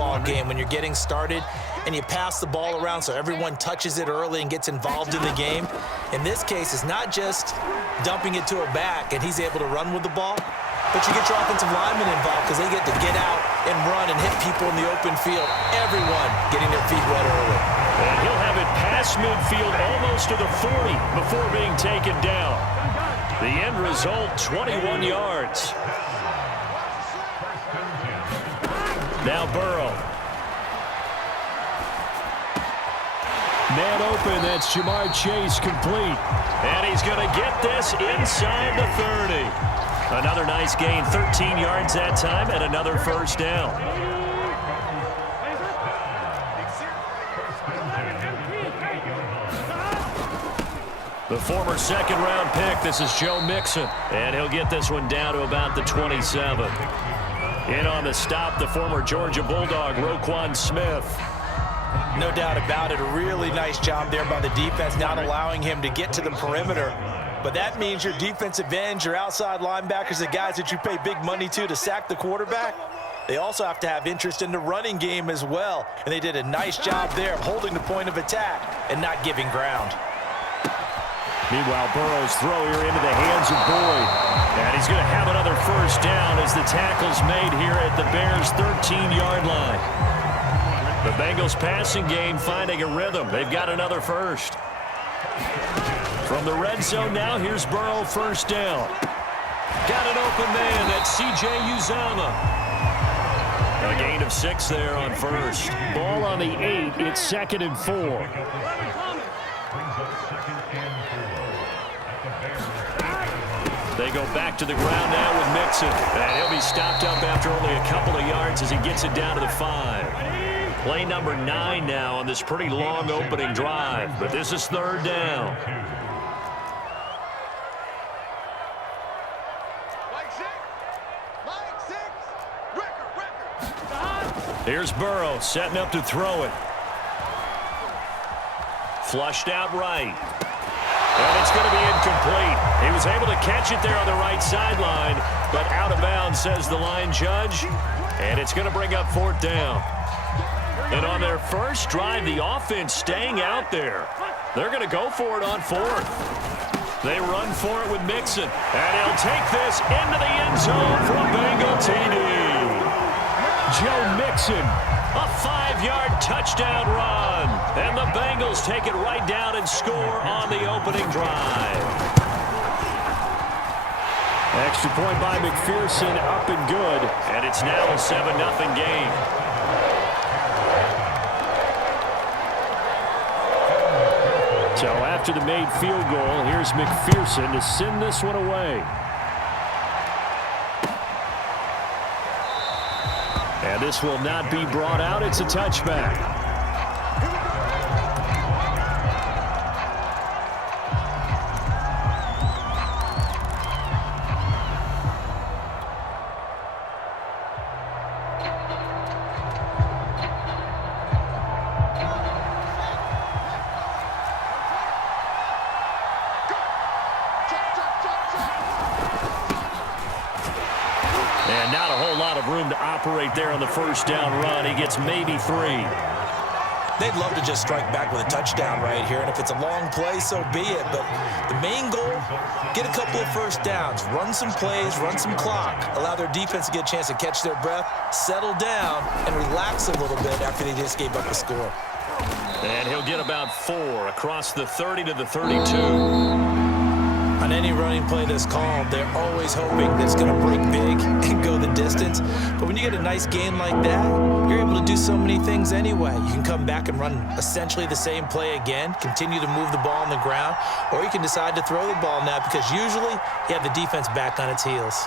football game when you're getting started and you pass the ball around so everyone touches it early and gets involved in the game. In this case, it's not just dumping it to a back and he's able to run with the ball, but you get your offensive linemen involved because they get to get out and run and hit people in the open field. Everyone getting their feet wet early. And he'll have it past midfield almost to the 40 before being taken down. The end result, 21 yards. Now Burrow. Man open, that's Jamar Chase complete. And he's going to get this inside the 30. Another nice gain, 13 yards that time, and another first down. The former second-round pick, this is Joe Mixon. And he'll get this one down to about the 27. In on the stop, the former Georgia Bulldog, Roquan Smith. No doubt about it. A really nice job there by the defense, not allowing him to get to the perimeter. But that means your defensive ends, your outside linebackers, the guys that you pay big money to sack the quarterback, they also have to have interest in the running game as well. And they did a nice job there of holding the point of attack and not giving ground. Meanwhile, Burrow's throw here into the hands of Boyd. And he's going to have another first down as the tackle's made here at the Bears' 13-yard line. The Bengals passing game finding a rhythm. They've got another first. From the red zone now, here's Burrow, first down. Got an open man, that's C.J. Uzomah. A gain of 6 there on first. Ball on the 8, it's 2nd and 4. They go back to the ground now with Mixon. And he'll be stopped up after only a couple of yards as he gets it down to the 5. Play number 9 now on this pretty long opening drive. But this is 3rd down. Here's Burrow setting up to throw it. Flushed out right. And it's going to be incomplete. He was able to catch it there on the right sideline, but out of bounds, says the line judge. And it's going to bring up 4th down. And on their first drive, the offense staying out there. They're going to go for it on 4th. They run for it with Mixon. And he'll take this into the end zone for a Bengal TD. Joe Mixon, a 5-yard touchdown run. And the Bengals take it right down and score on the opening drive. Extra point by McPherson, up and good. And it's now a 7-0 game. So after the made field goal, here's McPherson to send this one away. And this will not be brought out. It's a touchback. And not a whole lot of room to operate there on the first down run. He gets maybe 3. They'd love to just strike back with a touchdown right here, and if it's a long play, so be it. But the main goal, get a couple of first downs, run some plays, run some clock, allow their defense to get a chance to catch their breath, settle down, and relax a little bit after they just gave up a score. And he'll get about 4 across the 30 to the 32. On any running play that's called, they're always hoping that it's going to break big and go the distance. But when you get a nice gain like that, you're able to do so many things anyway. You can come back and run essentially the same play again, continue to move the ball on the ground, or you can decide to throw the ball now because usually you have the defense back on its heels.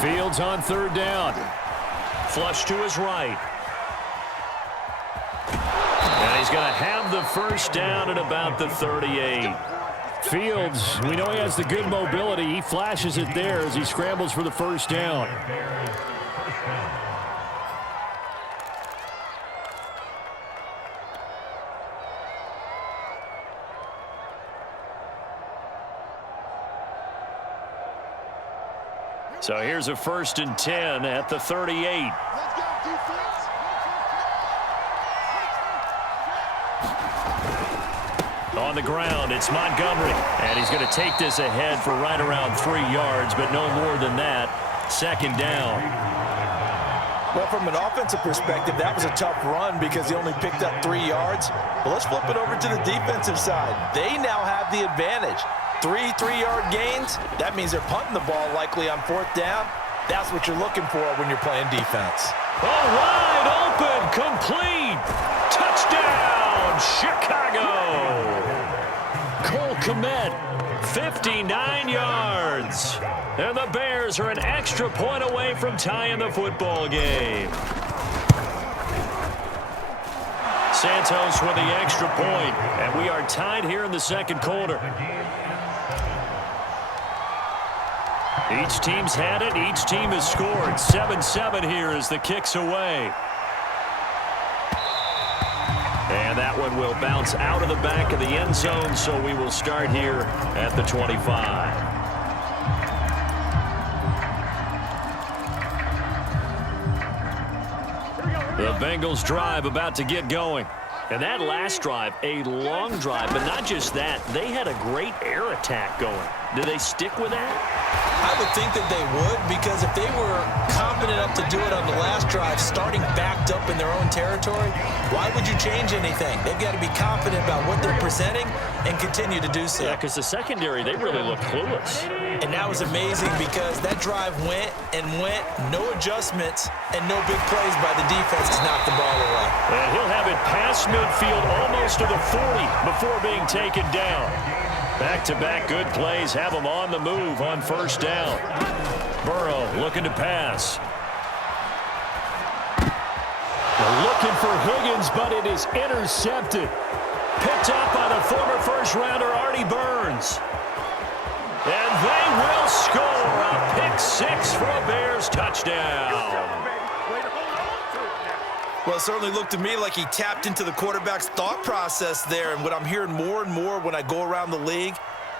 Fields on 3rd down. Flush to his right. And he's going to have the first down at about the 38. Fields, we know he has the good mobility. He flashes it there as he scrambles for the first down. So here's a 1st and 10 at the 38. On the ground, it's Montgomery. And he's going to take this ahead for right around 3 yards, but no more than that. 2nd down. Well, from an offensive perspective, that was a tough run because he only picked up 3 yards. But let's flip it over to the defensive side. They now have the advantage. 3 3-yard gains. That means they're punting the ball likely on 4th down. That's what you're looking for when you're playing defense. Oh, wide open, complete. Touchdown, Chicago. Cole Kmet, 59 yards. And the Bears are an extra point away from tying the football game. Santos with the extra point, and we are tied here in the 2nd quarter. Each team's had it. Each team has scored. 7-7 here as the kick's away. And that one will bounce out of the back of the end zone, so we will start here at the 25. The Bengals drive about to get going. And that last drive, a long drive, but not just that. They had a great air attack going. Do they stick with that? I would think that they would, because if they were confident enough to do it on the last drive, starting backed up in their own territory, why would you change anything? They've got to be confident about what they're presenting and continue to do so. Yeah, because the secondary, they really look clueless. And that was amazing because that drive went and went, no adjustments, and no big plays by the defense to knock the ball away. And he'll have it past midfield almost to the 40 before being taken down. Back-to-back good plays have him on the move on 1st down. Burrow looking to pass. Looking for Higgins, but it is intercepted. Picked up by the former first-rounder Artie Burns. And they will score a pick 6 for a Bears touchdown. Well, it certainly looked to me like he tapped into the quarterback's thought process there. And what I'm hearing more and more when I go around the league,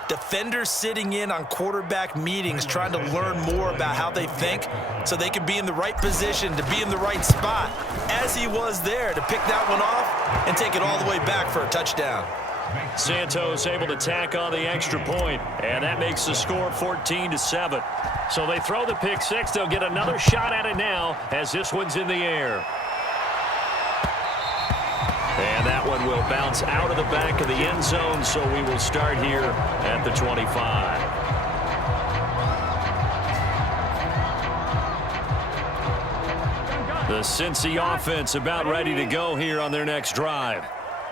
defenders sitting in on quarterback meetings trying to learn more about how they think so they can be in the right position to be in the right spot, as he was there to pick that one off and take it all the way back for a touchdown. Santos able to tack on the extra point, and that makes the score 14-7. So they throw the pick 6. They'll get another shot at it now as this one's in the air. And that one will bounce out of the back of the end zone, so we will start here at the 25. The Cincy offense about ready to go here on their next drive.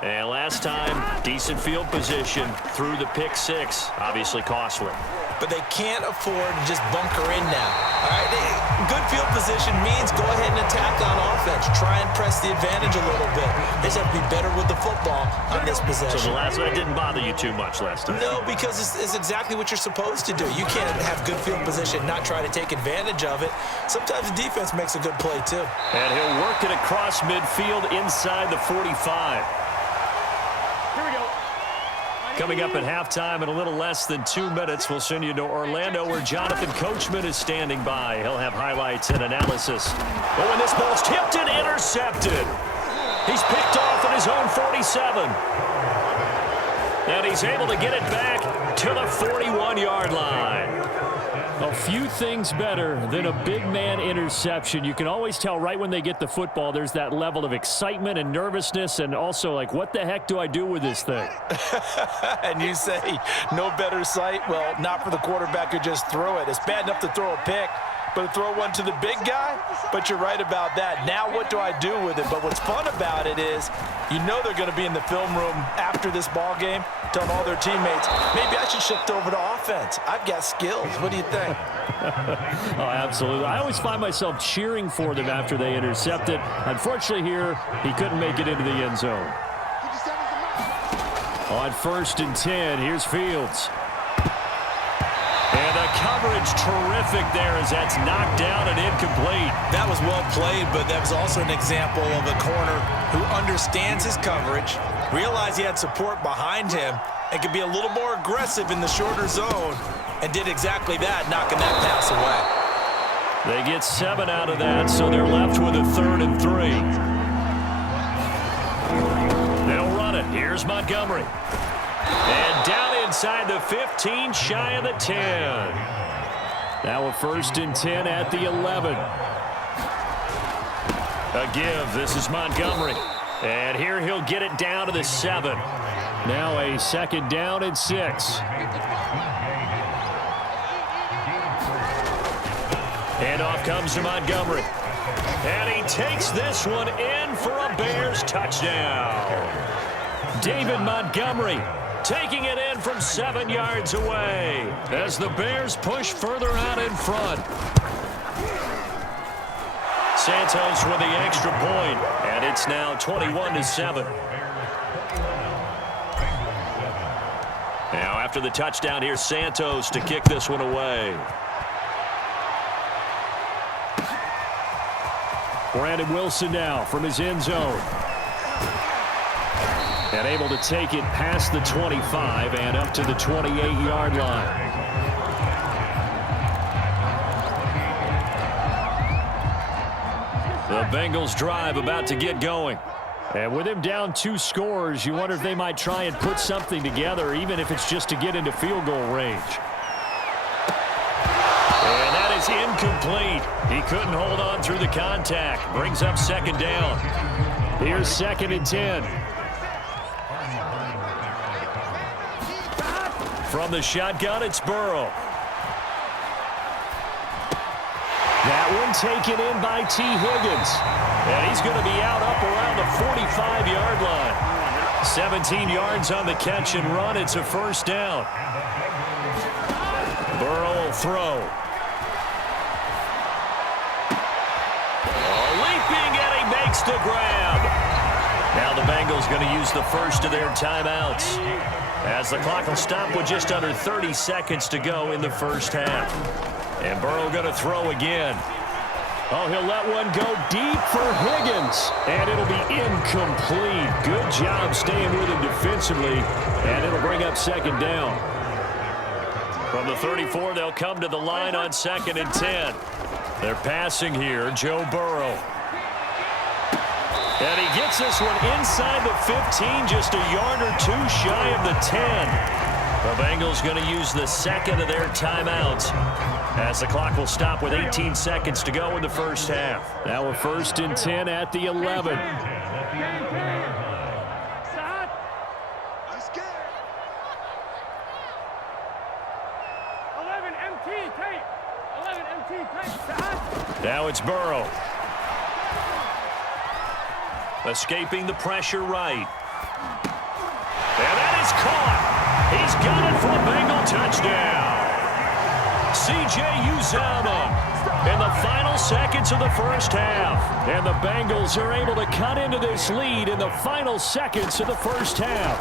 And last time, decent field position through the pick 6, obviously costly. But they can't afford to just bunker in now. All right, good field position means go ahead and attack on offense. Try and press the advantage a little bit. They just have to be better with the football on this possession. So the last one didn't bother you too much last time? No, because it's exactly what you're supposed to do. You can't have good field position, not try to take advantage of it. Sometimes the defense makes a good play too. And he'll work it across midfield inside the 45. Coming up at halftime in a little less than 2 minutes, we'll send you to Orlando where Jonathan Coachman is standing by. He'll have highlights and analysis. Oh, and this ball's tipped and intercepted. He's picked off at his own 47. And he's able to get it back to the 41-yard line. A few things better than a big man interception. You can always tell right when they get the football, there's that level of excitement and nervousness, and also like, what the heck do I do with this thing? And you say no better sight? Well, not for the quarterback who just threw it. It's bad enough to throw a pick, but to throw one to the big guy? But you're right about that. Now what do I do with it? But what's fun about it is you know they're going to be in the film room after this ball game telling all their teammates, maybe I should shift over to offense. I've got skills. What do you think? Oh, absolutely. I always find myself cheering for them after they intercept it. Unfortunately here, he couldn't make it into the end zone. On 1st and 10, here's Fields. And the coverage terrific there as that's knocked down and incomplete. That was well played, but that was also an example of a corner who understands his coverage, realized he had support behind him, and could be a little more aggressive in the shorter zone, and did exactly that, knocking that pass away. They get 7 out of that, so they're left with a 3rd and 3. They'll run it. Here's Montgomery. And down inside the 15, shy of the 10. Now a 1st and 10 at the 11. A give. This is Montgomery. And here he'll get it down to the 7. Now a 2nd down and 6. And off comes to Montgomery. And he takes this one in for a Bears touchdown. David Montgomery taking it in from 7 yards away as the Bears push further out in front. Santos with the extra point, and it's now 21-7. Now after the touchdown, here's Santos to kick this one away. Brandon Wilson now from his end zone. And able to take it past the 25 and up to the 28-yard line. The Bengals drive about to get going. And with him down 2 scores, you wonder if they might try and put something together, even if it's just to get into field goal range. And that is incomplete. He couldn't hold on through the contact. Brings up 2nd down. Here's 2nd and 10. From the shotgun, it's Burrow. That one taken in by T. Higgins. And he's going to be out up around the 45-yard line. 17 yards on the catch and run. It's a 1st down. Burrow will throw. Leaping, and he makes the grab. Now the Bengals going to use the first of their timeouts, as the clock will stop with just under 30 seconds to go in the first half. And Burrow going to throw again. Oh, he'll let one go deep for Higgins. And it'll be incomplete. Good job staying with him defensively. And it'll bring up 2nd down. From the 34, they'll come to the line on 2nd and 10. They're passing here, Joe Burrow. And he gets this one inside the 15, just a yard or 2 shy of the 10. The Bengals going to use the 2nd of their timeouts, as the clock will stop with 18 seconds to go in the first half. Now a 1st and 10 at the 11. Now it's Burrow. Escaping the pressure right. And that is caught. He's got it for a Bengal touchdown. C.J. Uzomah in the final seconds of the first half. And the Bengals are able to cut into this lead in the final seconds of the first half.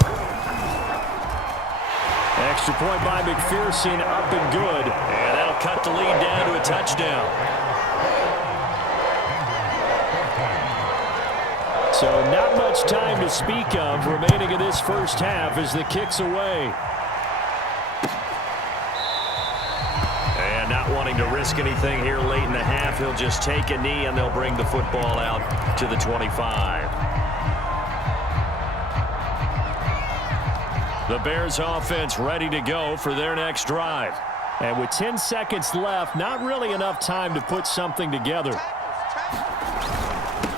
Extra point by McPherson, up and good. And that'll cut the lead down to a touchdown. So not much time to speak of remaining in this first half as the kick's away. And not wanting to risk anything here late in the half, he'll just take a knee and they'll bring the football out to the 25. The Bears offense ready to go for their next drive. And with 10 seconds left, not really enough time to put something together.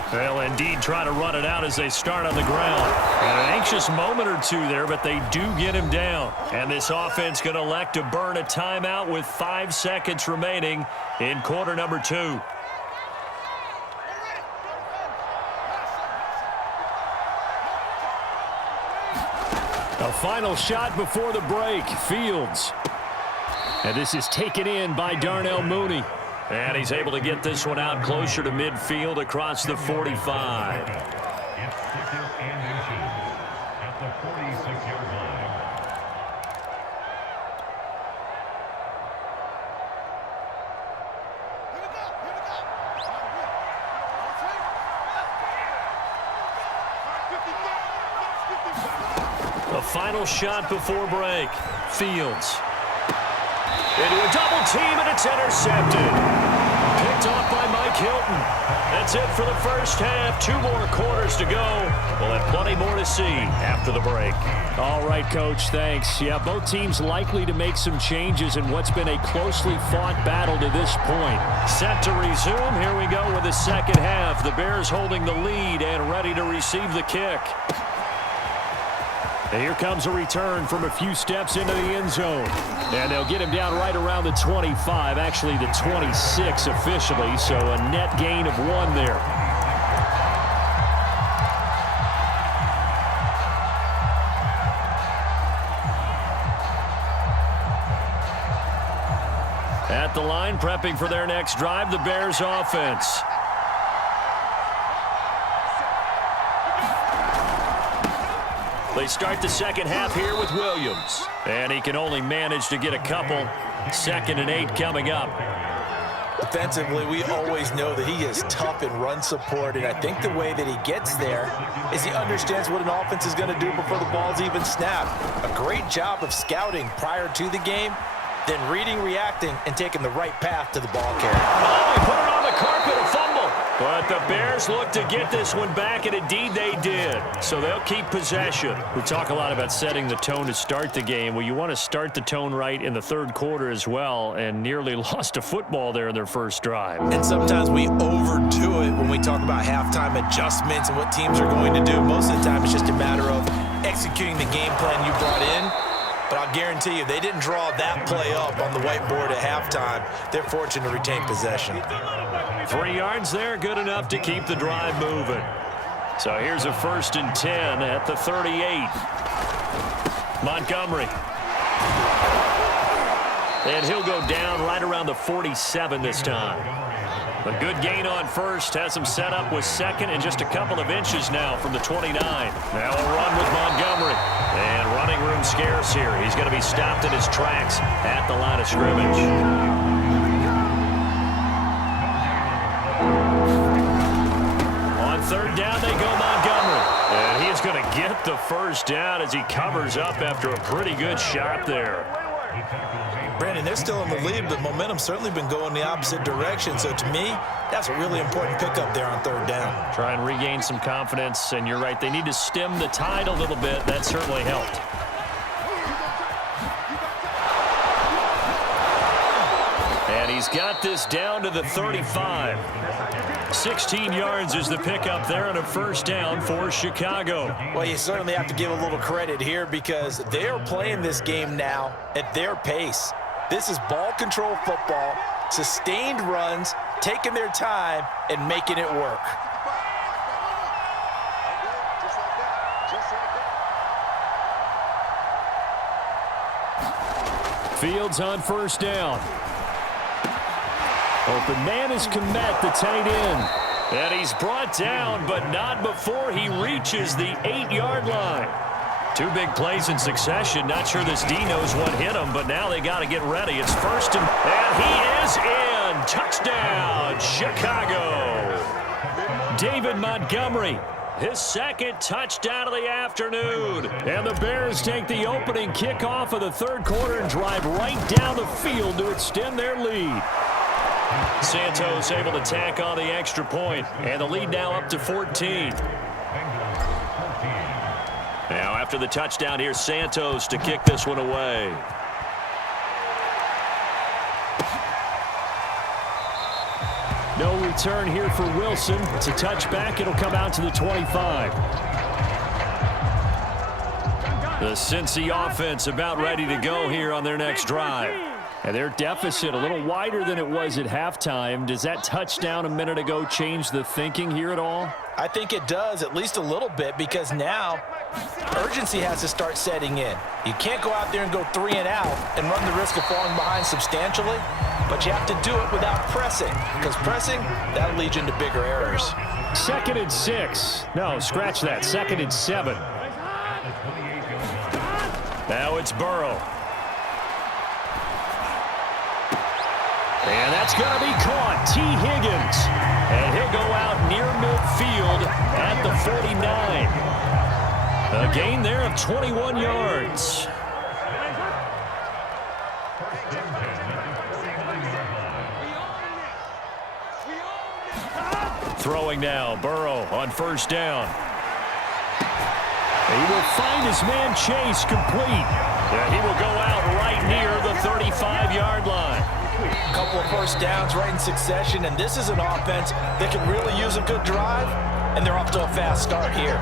They'll indeed try to run it out as they start on the ground. And an anxious moment or two there, but they do get him down. And this offense going to elect to burn a timeout with 5 seconds remaining in quarter number 2. A final shot before the break. Fields. And this is taken in by Darnell Mooney. And he's able to get this one out closer to midfield across the 45. At the 46-yard line. The final shot before break. Fields. Into a double team, and it's intercepted. Picked off by Mike Hilton. That's it for the first half. 2 more quarters to go. We'll have plenty more to see after the break. All right, Coach, thanks. Yeah, both teams likely to make some changes in what's been a closely fought battle to this point. Set to resume. Here we go with the second half. The Bears holding the lead and ready to receive the kick. And here comes a return from a few steps into the end zone. And they'll get him down right around the 25, actually the 26 officially, so a net gain of 1 there. At the line, prepping for their next drive, the Bears offense. They start the second half here with Williams. And he can only manage to get a couple. 2nd and 8 coming up. Defensively, we always know that he is tough in run support, and I think the way that he gets there is he understands what an offense is going to do before the ball's even snapped. A great job of scouting prior to the game, then reading, reacting, and taking the right path to the ball carrier. Oh, he put it on the carpet, a fumble. But the Bears look to get this one back, and indeed they did. So they'll keep possession. We talk a lot about setting the tone to start the game. Well, you want to start the tone right in the 3rd quarter as well, and nearly lost a football there in their first drive. And sometimes we overdo it when we talk about halftime adjustments and what teams are going to do. Most of the time, it's just a matter of executing the game plan you brought in. But I'll guarantee you, they didn't draw that play up on the whiteboard at halftime. They're fortunate to retain possession. 3 yards there, good enough to keep the drive moving. So here's a 1st and 10 at the 38. Montgomery. And he'll go down right around the 47 this time. A good gain on first, has him set up with 2nd and just a couple of inches now from the 29. Now a run with Montgomery. And running room scarce here. He's going to be stopped in his tracks at the line of scrimmage. On 3rd down, they go Montgomery. And he is going to get the first down as he covers up after a pretty good shot there. Brandon, they're still in the lead, but momentum's certainly been going the opposite direction. So to me, that's a really important pickup there on 3rd down. Try and regain some confidence, and you're right, they need to stem the tide a little bit. That certainly helped. And he's got this down to the 35. 16 yards is the pickup there on a 1st down for Chicago. Well, you certainly have to give a little credit here because they are playing this game now at their pace. This is ball control football, sustained runs, taking their time, and making it work. Fields on 1st down. Open man is Kmet, the tight end. And he's brought down, but not before he reaches the 8-yard line. 2 big plays in succession. Not sure this D knows what hit him, but now they got to get ready. It's 1st and he is in. Touchdown, Chicago. David Montgomery. His 2nd touchdown of the afternoon. And the Bears take the opening kickoff of the 3rd quarter and drive right down the field to extend their lead. Santos able to tack on the extra point, and the lead now up to 14. Now after the touchdown, here's Santos to kick this one away. No return here for Wilson. It's a touchback. It'll come out to the 25. The Cincy offense about ready to go here on their next drive. And their deficit a little wider than it was at halftime. Does that touchdown a minute ago change the thinking here at all? I think it does, at least a little bit, because now urgency has to start setting in. You can't go out there and go 3 and out and run the risk of falling behind substantially, but you have to do it without pressing, because pressing, that'll lead you into bigger errors. 2nd and 6. No, scratch that. 2nd and 7. Now it's Burrow. And that's going to be caught. T. Higgins. And he'll go out near midfield at the 49. A gain there of 21 yards. Throwing now, Burrow on first down. He will find his man Chase complete. Yeah, he will go out right near the 35-yard line. A couple of first downs right in succession, and this is an offense that can really use a good drive, and they're off to a fast start here.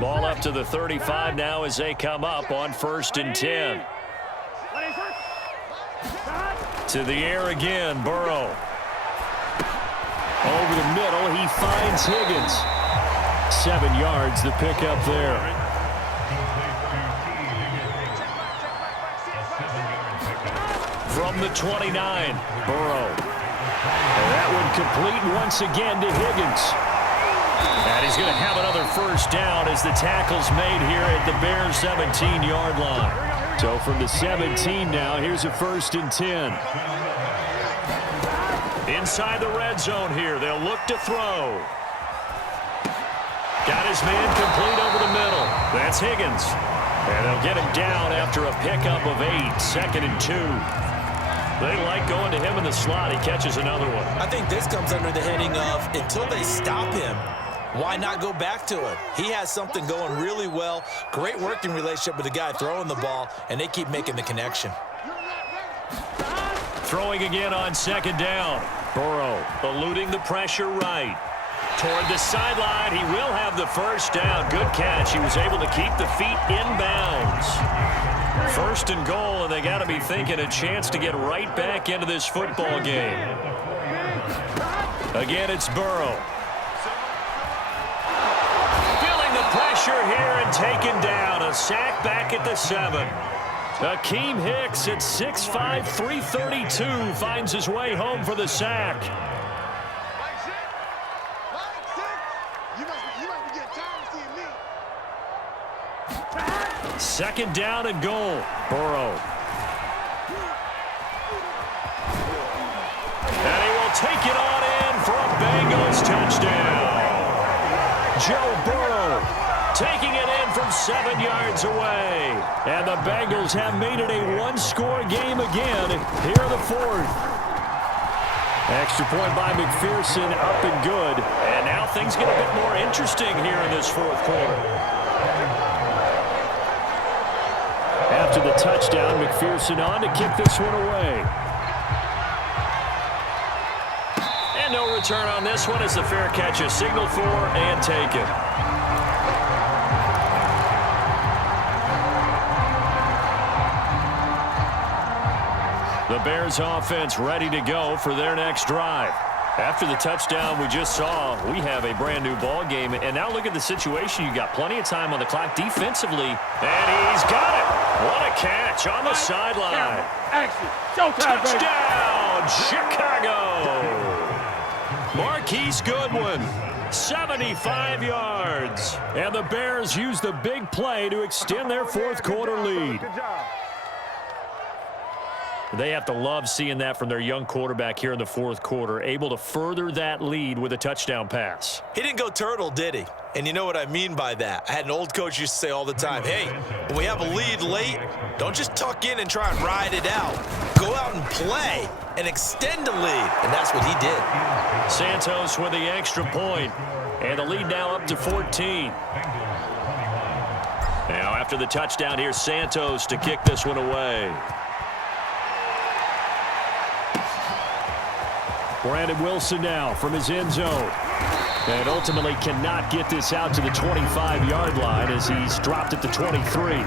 Ball up to the 35 now as they come up on first and 10. To the air again, Burrow. Over the middle, he finds Higgins. 7 yards, the pickup there. From the 29, Burrow. And that one complete once again to Higgins. And he's going to have another first down as the tackle's made here at the Bears' 17-yard line. So from the 17 now, here's a first and 10. Inside the red zone here, they'll look to throw. Got his man complete over the middle. That's Higgins. And they'll get him down after a pickup of 8, second and 2. They like going to him in the slot. He catches another one. I think this comes under the heading of until they stop him, why not go back to it? He has something going really well. Great working relationship with the guy throwing the ball, and they keep making the connection. Throwing again on second down. Burrow eluding the pressure right. Toward the sideline, he will have the first down. Good catch. He was able to keep the feet inbounds. First and goal, and they got to be thinking a chance to get right back into this football game. Again, it's Burrow. Feeling the pressure here and taken down. A sack back at the 7. Akeem Hicks at 6'5", 332 finds his way home for the sack. Second down and goal. Burrow. And he will take it on in for a Bengals touchdown. Joe Burrow taking it in from 7 yards away. And the Bengals have made it a one-score game again here in the 4th. Extra point by McPherson, up and good. And now things get a bit more interesting here in this 4th quarter. After the touchdown, McPherson on to kick this one away. And no return on this one as the fair catch is signaled for and taken. The Bears offense ready to go for their next drive. After the touchdown we just saw, we have a brand new ball game. And now look at the situation. You got plenty of time on the clock defensively. And he's got it. What a catch on the sideline. Action. Showtime, touchdown, Chicago. Marquise Goodwin, 75 yards. And the Bears use the big play to extend their 4th quarter lead. Good job. They have to love seeing that from their young quarterback here in the 4th quarter, able to further that lead with a touchdown pass. He didn't go turtle, did he? And you know what I mean by that. I had an old coach used to say all the time, hey, when we have a lead late, don't just tuck in and try and ride it out. Go out and play and extend the lead. And that's what he did. Santos with the extra point. And the lead now up to 14. Now after the touchdown, here's Santos to kick this one away. Brandon Wilson now from his end zone. And ultimately cannot get this out to the 25-yard line as he's dropped at the 23.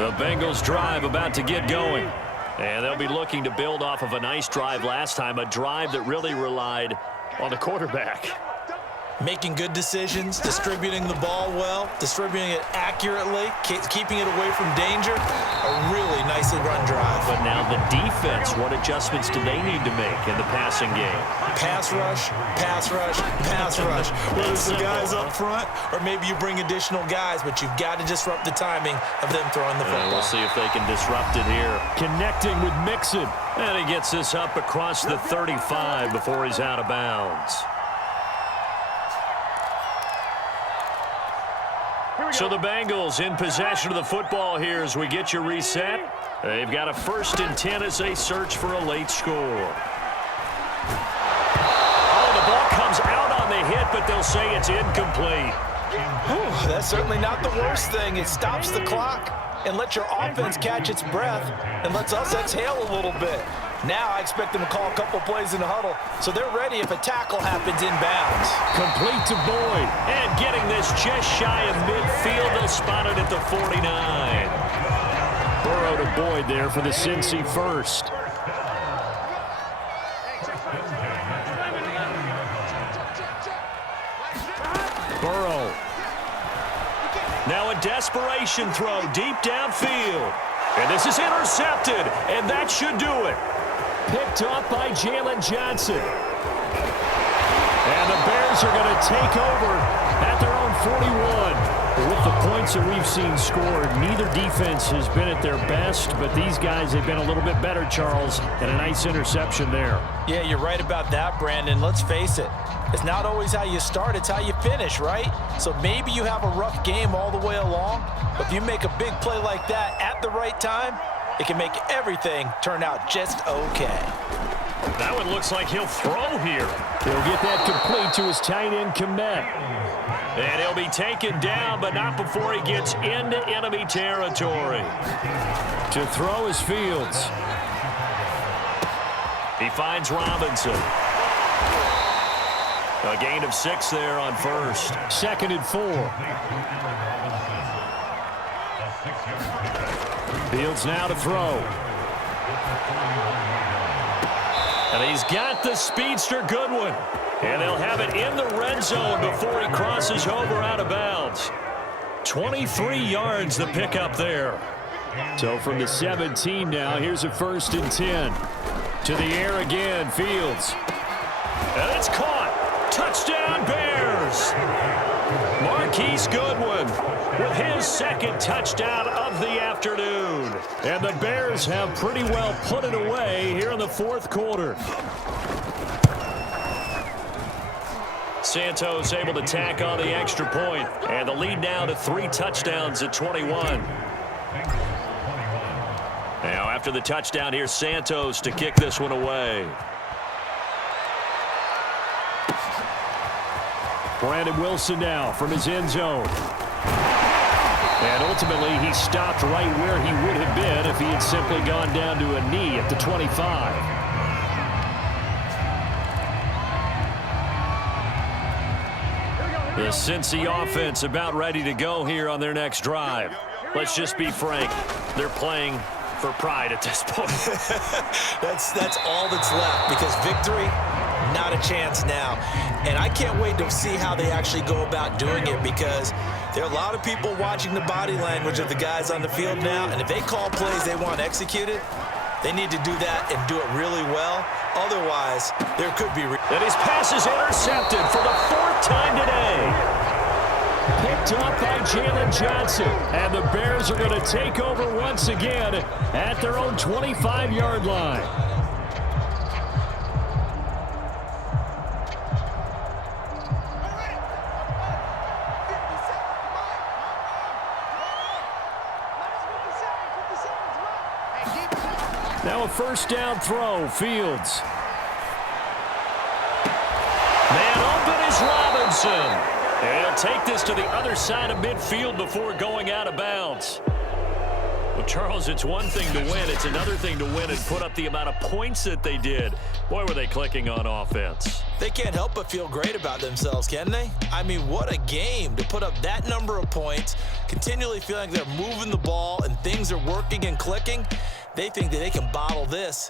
The Bengals drive about to get going. And they'll be looking to build off of a nice drive last time, a drive that really relied on the quarterback. Making good decisions, distributing the ball well, distributing it accurately, keeping it away from danger. A really nicely run drive. But now the defense, what adjustments do they need to make in the passing game? Pass rush, pass rush, pass rush. Whether it's the guys up front or maybe you bring additional guys, but you've got to disrupt the timing of them throwing the football. We'll see if they can disrupt it here. Connecting with Mixon. And he gets this up across the 35 before he's out of bounds. So the Bengals in possession of the football here as we get your reset. They've got a 1st and 10 as they search for a late score. Oh, the ball comes out on the hit, but they'll say it's incomplete. Whew, that's certainly not the worst thing. It stops the clock and lets your offense catch its breath and lets us exhale a little bit. Now I expect them to call a couple plays in the huddle, so they're ready if a tackle happens inbounds. Complete to Boyd. And getting this just shy of midfield, they'll spot it at the 49. Burrow to Boyd there for the Cincy first. Burrow. Now a desperation throw deep downfield. And this is intercepted, and that should do it. Picked off by Jalen Johnson. And the Bears are going to take over at their own 41. With the points that we've seen scored, neither defense has been at their best, but these guys have been a little bit better, Charles, and a nice interception there. Yeah, you're right about that, Brandon. Let's face it. It's not always how you start, it's how you finish, right? So maybe you have a rough game all the way along, but if you make a big play like that at the right time, it can make everything turn out just okay. That one looks like he'll throw here. He'll get that complete to his tight end, Komet. And he'll be taken down, but not before he gets into enemy territory. To throw is Fields. He finds Robinson. A gain of 6 there on 1st. 2nd and 4. Fields now to throw. And he's got the speedster Goodwin. And they'll have it in the red zone before he crosses over out of bounds. 23 yards the pickup there. So from the 17 now, here's a 1st and 10. To the air again, Fields. And it's caught. Touchdown, Bears. Marquise Goodwin with his 2nd touchdown of the afternoon. And the Bears have pretty well put it away here in the 4th quarter. Santos able to tack on the extra point. And the lead now to 3 touchdowns at 21. Now after the touchdown, here's Santos to kick this one away. Brandon Wilson now from his end zone. And ultimately, he stopped right where he would have been if he had simply gone down to a knee at the 25. The Cincy offense about ready to go here on their next drive. Let's just be frank. They're playing for pride at this point. That's all that's left, because victory, not a chance now. And I can't wait to see how they actually go about doing it, because there are a lot of people watching the body language of the guys on the field now, and if they call plays they want executed, they need to do that and do it really well. Otherwise, there could be... And his pass is intercepted for the 4th time today. Picked up by Jalen Johnson. And the Bears are going to take over once again at their own 25-yard line. Now a 1st down throw, Fields. Man open is Robinson. And he'll take this to the other side of midfield before going out of bounds. Well, Charles, it's one thing to win. It's another thing to win and put up the amount of points that they did. Boy, were they clicking on offense. They can't help but feel great about themselves, can they? I mean, what a game to put up that number of points, continually feeling like they're moving the ball and things are working and clicking. They think that they can bottle this